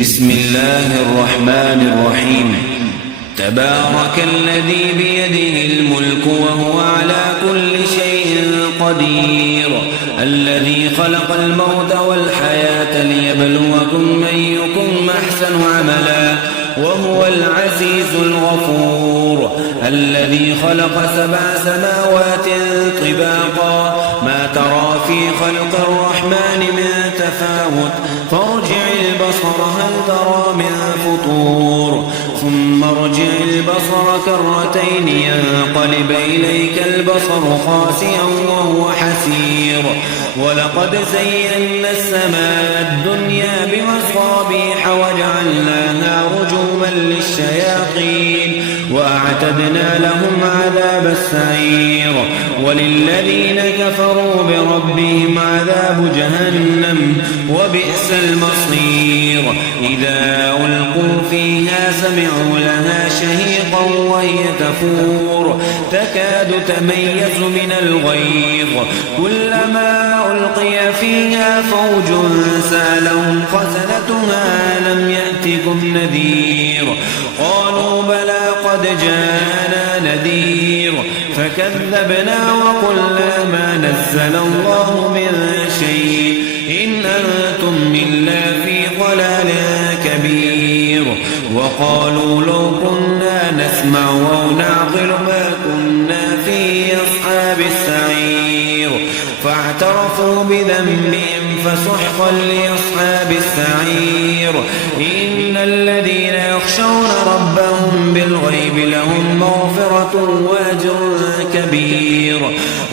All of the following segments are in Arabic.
بسم الله الرحمن الرحيم. تبارك الذي بيده الملك وهو على كل شيء قدير، الذي خلق الموت والحياة ليبلوكم أيكم أحسن عملا وهو العزيز الغفور، الذي خلق 7 سماوات طباقا ما ترى في خلق الرحمن من تفاوت، فارجع البصر هل ترى من فطور، ثم ارجع البصر كرتين ينقلب إليك البصر خاسئا وهو حسير، ولقد زينا السماء الدنيا بمصابيح وجعلناها رجوما للشياطين وأعتدنا لهم عذاب السعير، وللذين كفروا بربهم عذاب جهنم وبئس المصير. إذا ألقوا فيها سمعوا لها شهيقا وهي تفور تكاد تميز من الغيظ، كلما ألقي فيها فوج سألهم خزنتها ألم يأتكم نذير، قالوا بلى قد جاءنا نذير فكذبنا وقلنا ما نزل الله من شيء إن أنتم إلا في ضلال كبير، وقالوا لو كنا نسمع أو نعقل ما كنا في أصحاب السعير، فاعترفوا بذنبهم فسحقا لأصحاب السعير. إن الذين يخشون ربهم بالغيب لهم مغفرة وأجر كبير،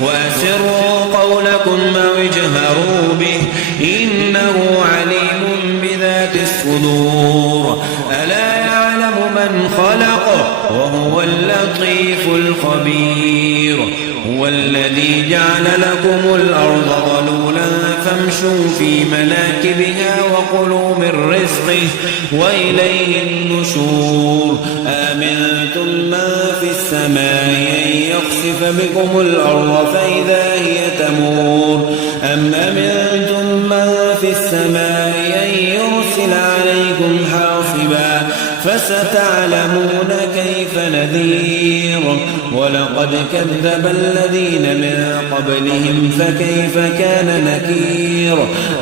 وأسروا قولكم أو اجهروا به إنه عليم بذات الصدور، ألا يعلم من خلق وهو اللطيف الخبير. هو الذي جعل لكم الأرض ظلولا فامشوا في مناكبها وكلوا من رزقه وإليه النشور. آمنتم من في السماء أن يخسف بكم الأرض فإذا هي تمور، أم أمنتم من في السماء أن يرسل عليكم حاصبا فستعلمون كيف نذير. ولقد كذب الذين من قبلهم فكيف كان نكير.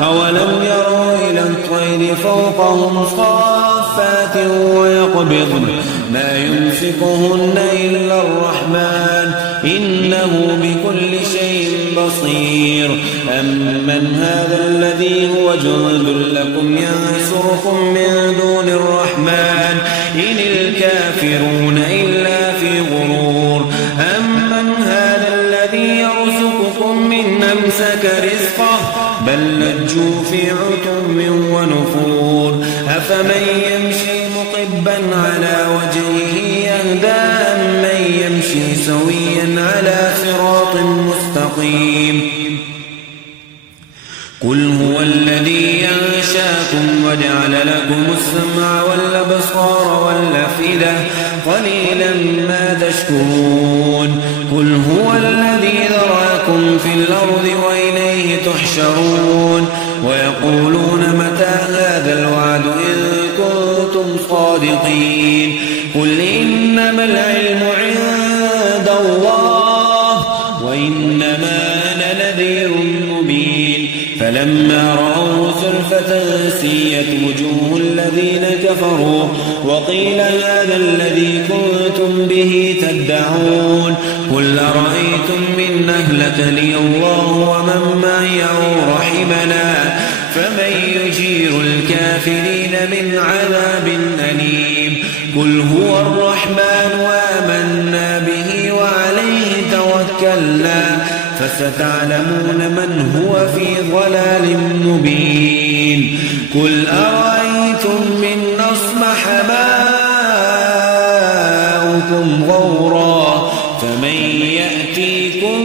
أولم يروا إلى الطير فوقهم صافات ويقبضن ما يمسكهن إلا الرحمن إنه بكل شيء بصير. أمن هذا الذي هو جند لكم ينصركم من دون الرحمن إن الكافرون إلا في غرور. أمن هذا الذي يرزقكم من أمسك رزقه بل لجوا في عتو ونفور. أفمن يمشي مقبا على وجهه يهدى أمن يمشي سويا على صراط مستقيم. قل هو الذي ينشاكم وجعل لكم السمع والأبصار والأفئدة قليلا ما تشكرون. قل هو الذي ذراكم في الأرض وإليه تحشرون. ويقولون متى هذا الوعد إن كنتم صادقين. قل إنما العلم عند الله وإنما أنا نذير مبين. فلما رأوا زلفة سيئت وجوه الذين كفروا وقيل هذا الذي كنتم به تدعون. قل أرأيتم من أهلكني الله ومن معي أو رحمنا فمن يجير الكافرين من عذاب أليم. قل هو الرحمن وآمنا به وعليه توكلنا فستعلمون من هو في ضلال مبين. قل أرأيتم من أصبح ماؤكم غورا فمن يأتيكم